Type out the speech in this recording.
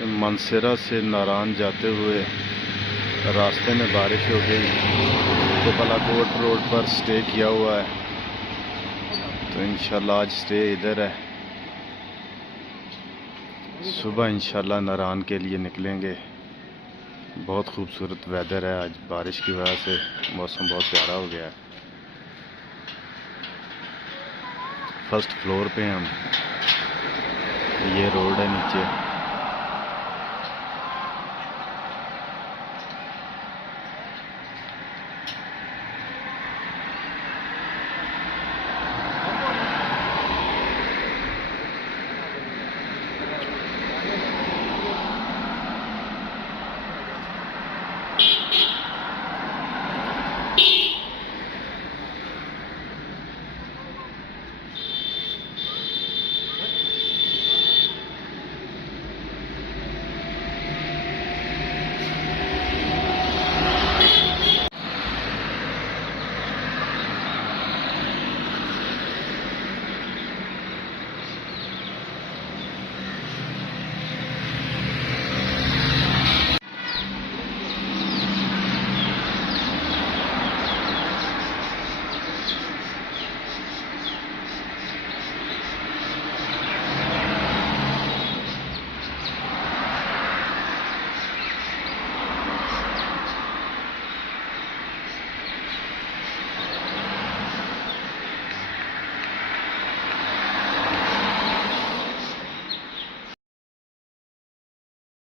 मानसेरा से नारायण जाते हुए रास्ते में बारिश हो गई तो बालाकोट रोड पर स्टे किया हुआ है। तो इंशाल्लाह आज स्टे इधर है। सुबह इंशाल्लाह नारायण के लिए निकलेंगे। बहुत खूबसूरत वेदर है आज, बारिश की वजह से मौसम बहुत प्यारा हो गया है। फर्स्ट फ्लोर पे हम, ये रोड है नीचे।